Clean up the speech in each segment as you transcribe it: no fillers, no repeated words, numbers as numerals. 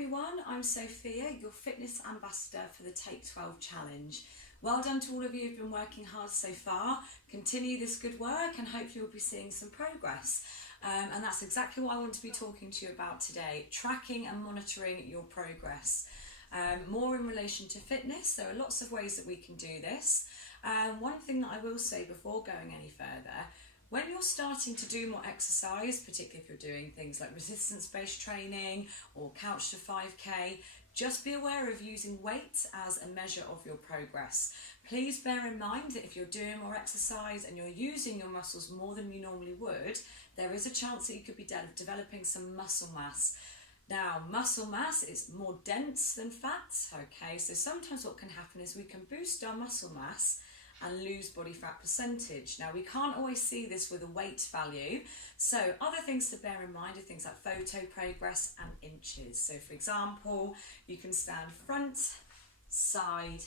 everyone, I'm Sophia, your fitness ambassador for the Take 12 Challenge. Well done to all of you who've been working hard so far. Continue this good work and hopefully you'll be seeing some progress. And that's exactly what I want to be talking to you about today, tracking and monitoring your progress. More in relation to fitness, there are lots of ways that we can do this. One thing that I will say before going any further, when you're starting to do more exercise, particularly if you're doing things like resistance-based training or couch to 5K, just be aware of using weight as a measure of your progress. Please bear in mind that if you're doing more exercise and you're using your muscles more than you normally would, there is a chance that you could be developing some muscle mass. Now, muscle mass is more dense than fat, okay? So sometimes what can happen is we can boost our muscle mass and lose body fat percentage. Now, we can't always see this with a weight value, so other things to bear in mind are things like photo progress and inches. So for example, you can stand front, side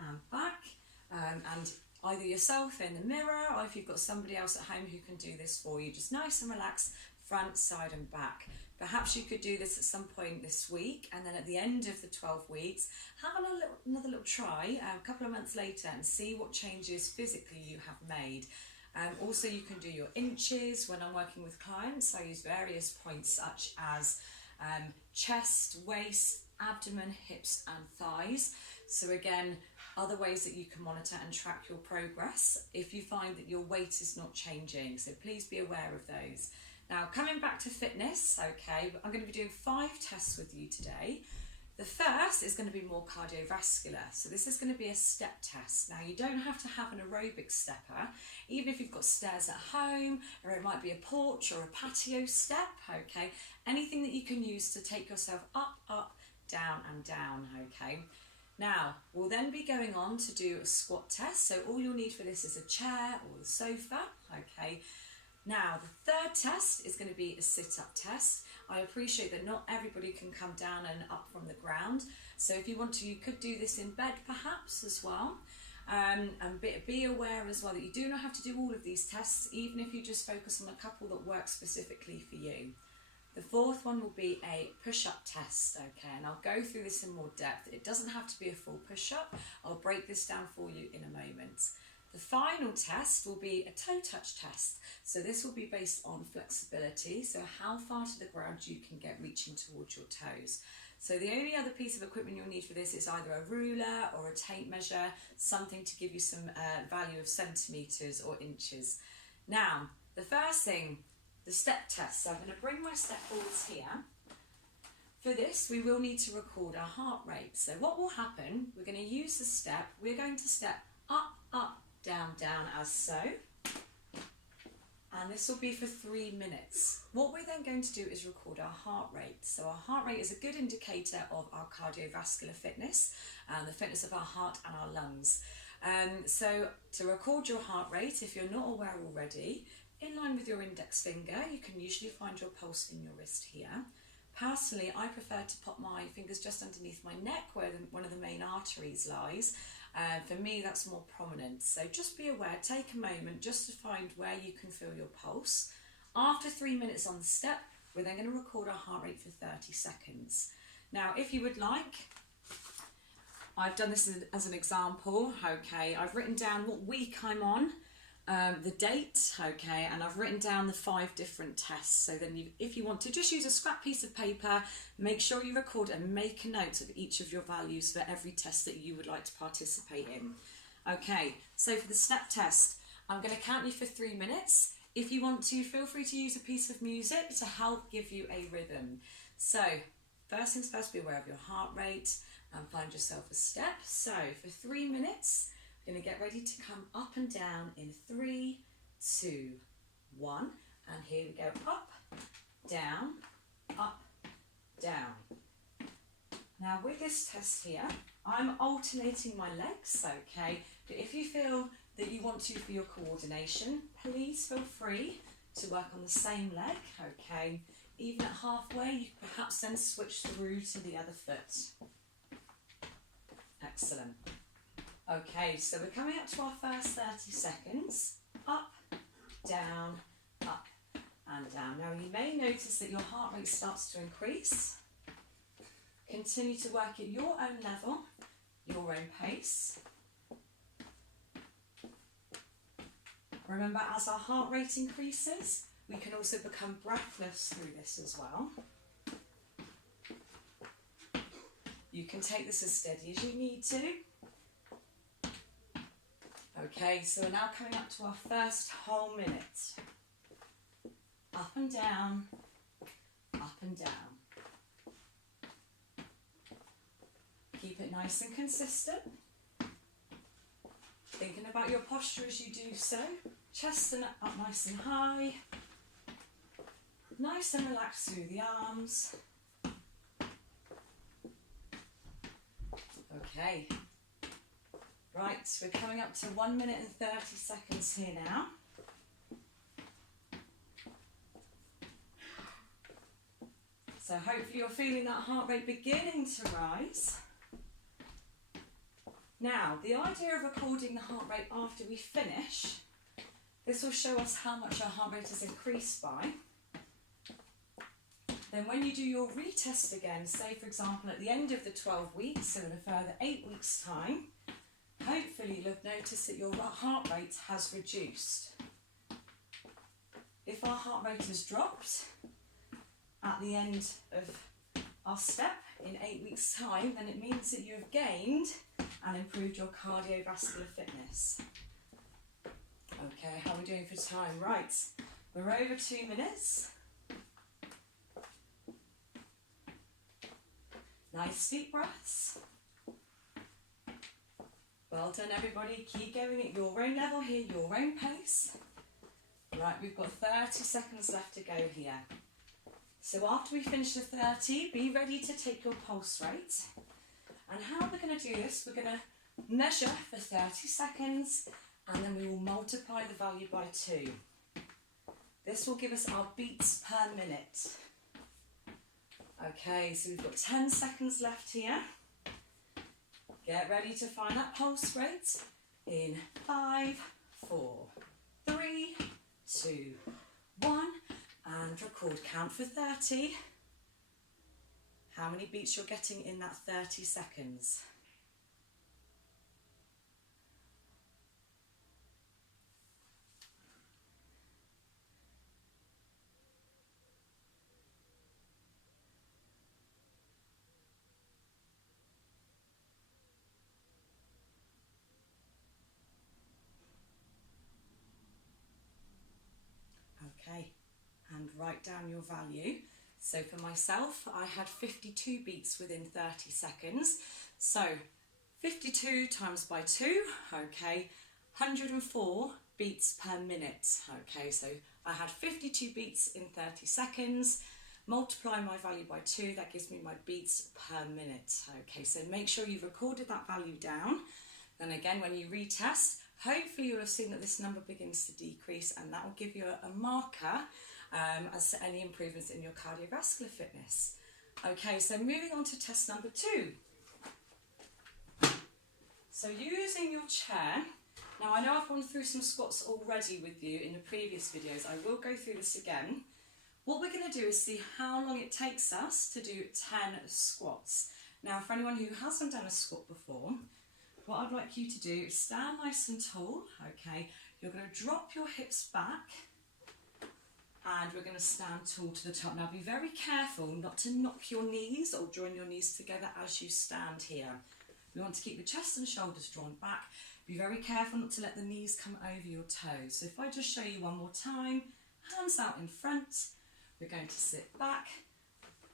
and back, and either yourself in the mirror or if you've got somebody else at home who can do this for you, just nice and relaxed, front, side and back. Perhaps you could do this at some point this week, and then at the end of the 12 weeks, have another little try a couple of months later and see what changes physically you have made. Also, you can do your inches. When I'm working with clients, I use various points such as chest, waist, abdomen, hips and thighs. So again, other ways that you can monitor and track your progress if you find that your weight is not changing. So please be aware of those. Now, coming back to fitness, okay, I'm going to be doing 5 tests with you today. The first is going to be more cardiovascular. So this is going to be a step test. Now, you don't have to have an aerobic stepper, even if you've got stairs at home, or it might be a porch or a patio step, okay? Anything that you can use to take yourself up, up, down and down, okay? Now, we'll then be going on to do a squat test. So all you'll need for this is a chair or a sofa, okay? Now, the third test is going to be a sit-up test. I appreciate that not everybody can come down and up from the ground. So if you want to, you could do this in bed perhaps as well. And be aware as well that you do not have to do all of these tests, even if you just focus on a couple that work specifically for you. The fourth one will be a push-up test, okay, and I'll go through this in more depth. It doesn't have to be a full push-up. I'll break this down for you in a moment. The final test will be a toe touch test. So this will be based on flexibility, so how far to the ground you can get reaching towards your toes. So the only other piece of equipment you'll need for this is either a ruler or a tape measure, something to give you some value of centimetres or inches. Now, the first thing, the step test. So I'm going to bring my step boards here. For this, we will need to record our heart rate. So what will happen, we're going to use the step, we're going to step up, up, down, down as so, and this will be for 3 minutes. What we're then going to do is record our heart rate. So our heart rate is a good indicator of our cardiovascular fitness and the fitness of our heart and our lungs. So to record your heart rate, if you're not aware already, in line with your index finger, you can usually find your pulse in your wrist here. Personally, I prefer to put my fingers just underneath my neck where one of the main arteries lies. For me, that's more prominent. So just be aware, take a moment just to find where you can feel your pulse. After 3 minutes on the step, we're then going to record our heart rate for 30 seconds. Now, if you would like, I've done this as an example, okay. I've written down what week I'm on, the date, okay, and I've written down the 5 different tests. So then if you want to, just use a scrap piece of paper, make sure you record and make a note of each of your values for every test that you would like to participate in. Okay, so for the step test, I'm going to count you for 3 minutes. If you want to, feel free to use a piece of music to help give you a rhythm. So first things first, be aware of your heart rate and find yourself a step. So for 3 minutes, going to get ready to come up and down in 3, 2, 1, and here we go, up, down, down. Now with this test here, I'm alternating my legs, okay, but if you feel that you want to for your coordination, please feel free to work on the same leg, okay, even at halfway, you can perhaps then switch through to the other foot. Excellent. Okay, so we're coming up to our first 30 seconds. Up, down, and down. Now you may notice that your heart rate starts to increase. Continue to work at your own level, your own pace. Remember, as our heart rate increases, we can also become breathless through this as well. You can take this as steady as you need to. Okay, so we're now coming up to our first whole minute. Up and down, up and down. Keep it nice and consistent. Thinking about your posture as you do so. Chest and up nice and high. Nice and relaxed through the arms. Okay. Right, we're coming up to 1 minute and 30 seconds here now. So hopefully you're feeling that heart rate beginning to rise. Now, the idea of recording the heart rate after we finish, this will show us how much our heart rate has increased by. Then when you do your retest again, say for example at the end of the 12 weeks, so in a further 8 weeks' time, hopefully you'll have noticed that your heart rate has reduced. If our heart rate has dropped at the end of our step in 8 weeks' time, then it means that you have gained and improved your cardiovascular fitness. Okay, how are we doing for time? Right, we're over 2 minutes. Nice deep breaths. Well done everybody, keep going at your own level here, your own pace. Right, we've got 30 seconds left to go here. So after we finish the 30, be ready to take your pulse rate. And how we're going to do this, we're going to measure for 30 seconds and then we will multiply the value by 2. This will give us our beats per minute. Okay, so we've got 10 seconds left here. Get ready to find that pulse rate in 5, 4, 3, 2, 1, and record. Count for 30. How many beats you're getting in that 30 seconds. Okay, and write down your value. So for myself, I had 52 beats within 30 seconds. So 52 times by 2, okay, 104 beats per minute. Okay, so I had 52 beats in 30 seconds. Multiply my value by 2, that gives me my beats per minute. Okay, so make sure you've recorded that value down. Then again, when you retest, hopefully you'll have seen that this number begins to decrease, and that will give you a marker as to any improvements in your cardiovascular fitness. Okay, so moving on to test number 2. So using your chair, now I know I've gone through some squats already with you in the previous videos, I will go through this again. What we're going to do is see how long it takes us to do 10 squats. Now for anyone who hasn't done a squat before, what I'd like you to do is stand nice and tall, okay? You're going to drop your hips back and we're going to stand tall to the top. Now be very careful not to knock your knees or join your knees together as you stand here. We want to keep the chest and shoulders drawn back. Be very careful not to let the knees come over your toes. So if I just show you one more time, hands out in front, we're going to sit back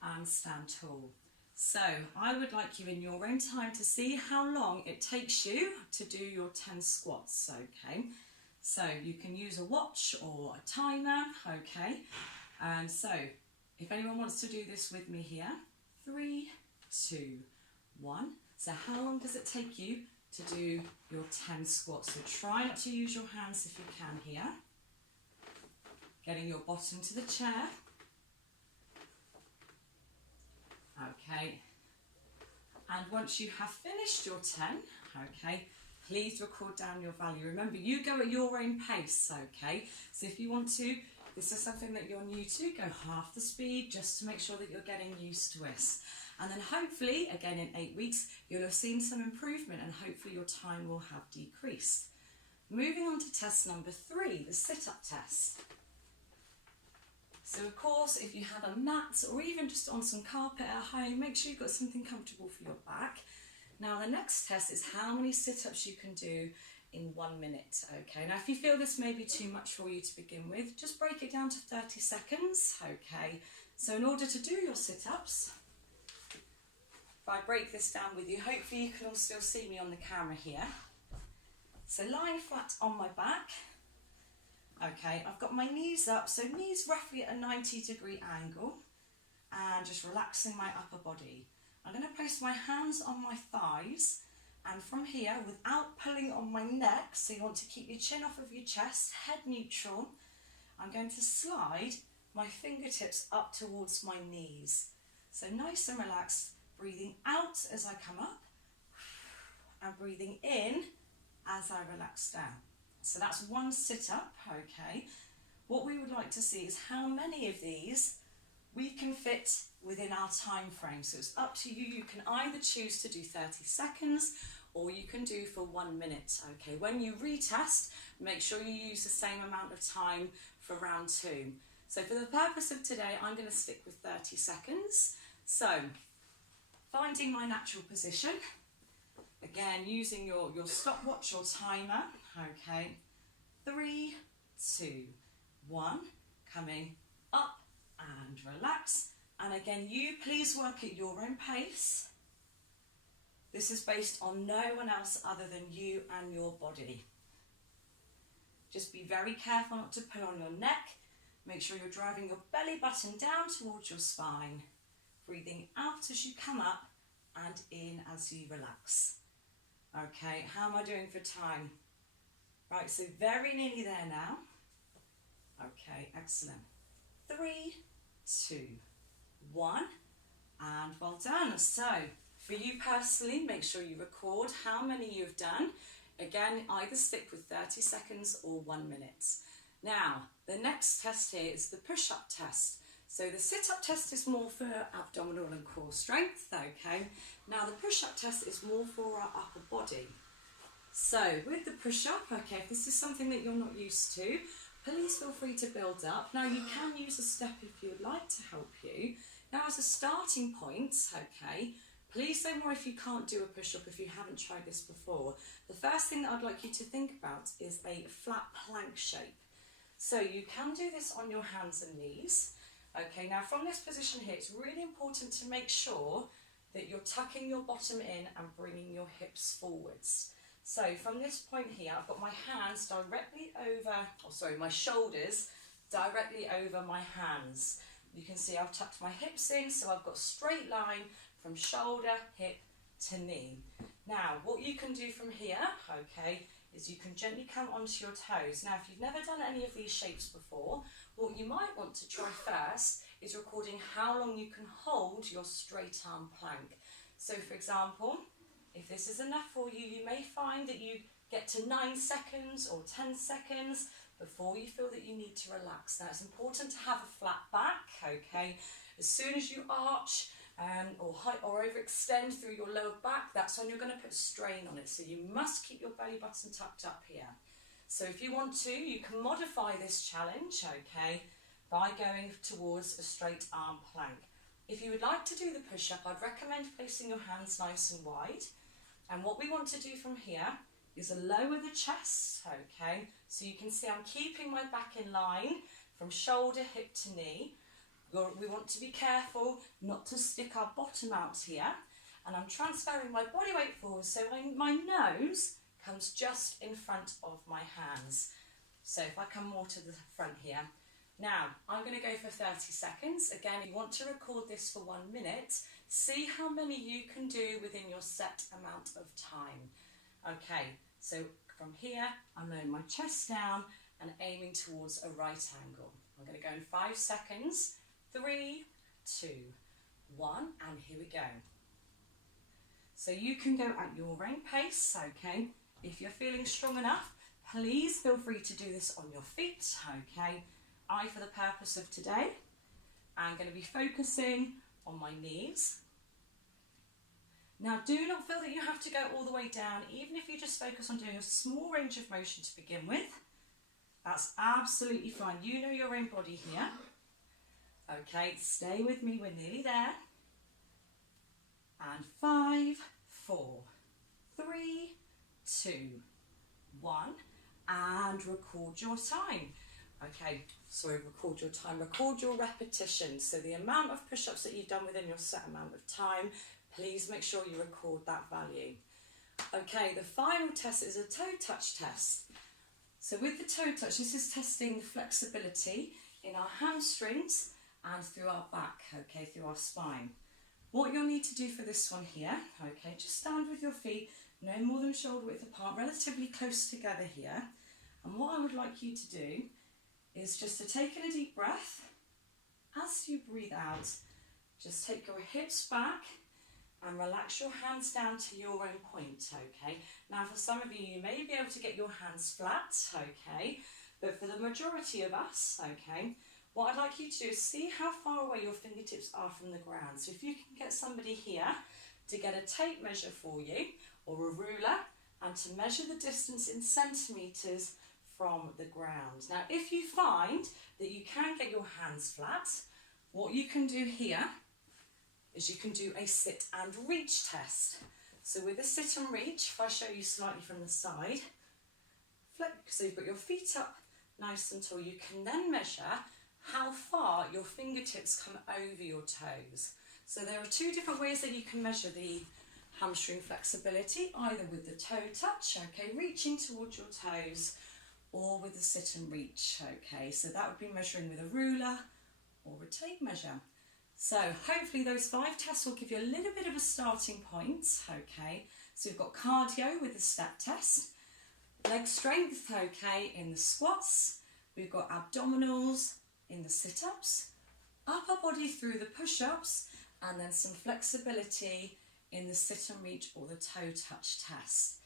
and stand tall. So I would like you in your own time to see how long it takes you to do your 10 squats, okay? So you can use a watch or a timer, okay? And so if anyone wants to do this with me here, 3, 2, 1. So how long does it take you to do your 10 squats? So try not to use your hands if you can here. Getting your bottom to the chair. Okay, and once you have finished your 10, okay, please record down your value. Remember, you go at your own pace, okay? So if you want to, this is something that you're new to, go half the speed just to make sure that you're getting used to this. And then hopefully, again in 8 weeks, you'll have seen some improvement and hopefully your time will have decreased. Moving on to test number 3, the sit-up test. So of course, if you have a mat or even just on some carpet at home, make sure you've got something comfortable for your back. Now the next test is how many sit-ups you can do in 1 minute. Okay, now if you feel this may be too much for you to begin with, just break it down to 30 seconds. Okay, so in order to do your sit-ups, if I break this down with you, hopefully you can all still see me on the camera here. So lying flat on my back. Okay, I've got my knees up, so knees roughly at a 90-degree angle, and just relaxing my upper body. I'm going to place my hands on my thighs, and from here, without pulling on my neck, so you want to keep your chin off of your chest, head neutral, I'm going to slide my fingertips up towards my knees. So nice and relaxed, breathing out as I come up, and breathing in as I relax down. So that's one sit-up, okay. What we would like to see is how many of these we can fit within our time frame. So it's up to you. You can either choose to do 30 seconds or you can do for 1 minute, okay. When you retest, make sure you use the same amount of time for round 2. So for the purpose of today, I'm going to stick with 30 seconds. So finding my natural position. Again, using your stopwatch or timer, okay. 3, 2, 1, coming up and relax. And again, you please work at your own pace. This is based on no one else other than you and your body. Just be very careful not to pull on your neck. Make sure you're driving your belly button down towards your spine. Breathing out as you come up and in as you relax. Okay, how am I doing for time? Right, so very nearly there now. Okay, excellent. 3, 2, 1, and well done. So, for you personally, make sure you record how many you've done. Again, either stick with 30 seconds or 1 minute. Now, the next test here is the push-up test. So the sit-up test is more for abdominal and core strength, okay? Now the push-up test is more for our upper body. So with the push-up, okay, if this is something that you're not used to, please feel free to build up. Now you can use a step if you'd like to help you. Now as a starting point, okay, please don't worry if you can't do a push-up if you haven't tried this before. The first thing that I'd like you to think about is a flat plank shape. So you can do this on your hands and knees. Okay, now from this position here, it's really important to make sure that you're tucking your bottom in and bringing your hips forwards. So from this point here, I've got my hands directly over, my shoulders directly over my hands. You can see I've tucked my hips in, so I've got a straight line from shoulder, hip to knee. Now, what you can do from here, okay, is you can gently come onto your toes. Now, if you've never done any of these shapes before, what you might want to try first is recording how long you can hold your straight arm plank. So for example, if this is enough for you, you may find that you get to 9 seconds or 10 seconds before you feel that you need to relax. Now it's important to have a flat back, okay? As soon as you arch or overextend through your lower back, that's when you're going to put strain on it. So you must keep your belly button tucked up here. So if you want to, you can modify this challenge, okay, by going towards a straight arm plank. If you would like to do the push-up, I'd recommend placing your hands nice and wide. And what we want to do from here is lower the chest, okay, so you can see I'm keeping my back in line from shoulder, hip to knee. We want to be careful not to stick our bottom out here, and I'm transferring my body weight forward so my nose comes just in front of my hands. So if I come more to the front here. Now, I'm going to go for 30 seconds. Again, you want to record this for 1 minute. See how many you can do within your set amount of time. Okay, so from here, I'm laying my chest down and aiming towards a right angle. I'm going to go in 5 seconds. 3, 2, 1, and here we go. So you can go at your own pace, okay? If you're feeling strong enough, please feel free to do this on your feet, okay? I, for the purpose of today, am going to be focusing on my knees. Now, do not feel that you have to go all the way down, even if you just focus on doing a small range of motion to begin with. That's absolutely fine. You know your own body here. Okay, stay with me, we're nearly there. And 5, 4, 3, 2, 1, and record your time. Okay, sorry, record your time, record your repetition. So the amount of push-ups that you've done within your set amount of time, please make sure you record that value. Okay, the final test is a toe touch test. So with the toe touch, this is testing the flexibility in our hamstrings and through our back, okay, through our spine. What you'll need to do for this one here, okay, just stand with your feet no more than shoulder width apart, relatively close together here. And what I would like you to do is just to take in a deep breath. As you breathe out, just take your hips back and relax your hands down to your own point, okay? Now for some of you, you may be able to get your hands flat, okay? But for the majority of us, okay, what I'd like you to do is see how far away your fingertips are from the ground. So if you can get somebody here to get a tape measure for you, or a ruler, and to measure the distance in centimetres from the ground. Now if you find that you can get your hands flat, what you can do here is you can do a sit and reach test. So with a sit and reach, if I show you slightly from the side, flip, so you've got your feet up nice and tall, you can then measure how far your fingertips come over your toes. So there are two different ways that you can measure the hamstring flexibility, either with the toe touch, okay, reaching towards your toes, or with the sit and reach, okay. So that would be measuring with a ruler or a tape measure. So hopefully those 5 tests will give you a little bit of a starting point, okay. So we've got cardio with the step test, leg strength, okay, in the squats, we've got abdominals in the sit-ups, upper body through the push-ups, and then some flexibility in the sit and reach or the toe touch test.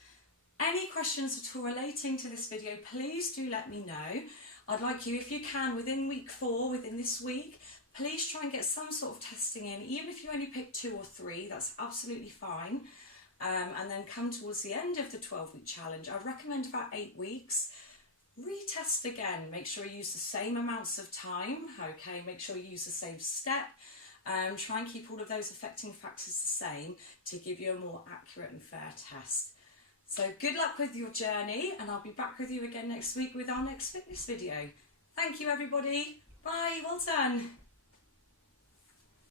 Any questions at all relating to this video, please do let me know. I'd like you, if you can, within week 4, within this week, please try and get some sort of testing in. Even if you only pick 2 or 3, that's absolutely fine. And then come towards the end of the 12-week challenge, I recommend about 8 weeks. Retest again, make sure you use the same amounts of time, okay, make sure you use the same step. Try and keep all of those affecting factors the same to give you a more accurate and fair test. So good luck with your journey, and I'll be back with you again next week with our next fitness video. Thank you everybody. Bye, well done.